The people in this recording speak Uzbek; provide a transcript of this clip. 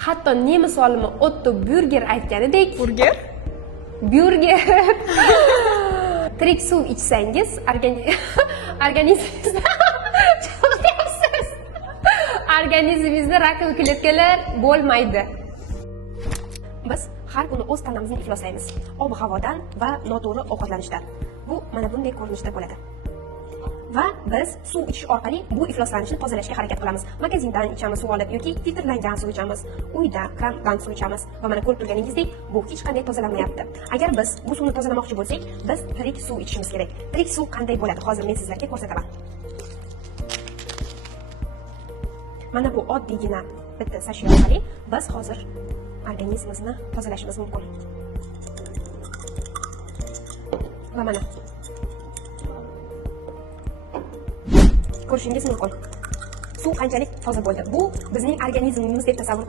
Hatto nemis olimi Otto Bürger aytganidek, Burger? Bürger tirik suv ichsangiz, organizmingizda raqamli kletkalar bo'lmaydi. Biz har kuni o'z tanamizni ifloslaymiz. Ob-havodan va noto'g'ri ovqatlanishdan. Bu mana bunday ko'rinishda bo'ladi. Va biz suv ichish orqali bu ifloslanishni tozalashga harakat qilamiz. Magazindan ichamiz suv olib yoki filtrlangan suv ichamiz. Uyda krandan suv ichamiz va mana ko'rib turganingizdek, bu hech qanday tozalanmayapti. Agar biz bu suvni tozalamoqchi bo'lsak, biz tirik suv ichishimiz kerak. Tirik suv qanday bo'ladi? Hozir men sizlarga ko'rsataman. Mana bu oddiygina bitta sashet orqali biz hozir organizmimizni tozalashimiz mumkin. Va mana ko'rishingiz mumkin. Suv qanchalik toza bo'ldi. Bu bizning organizmimiz deb tasavvur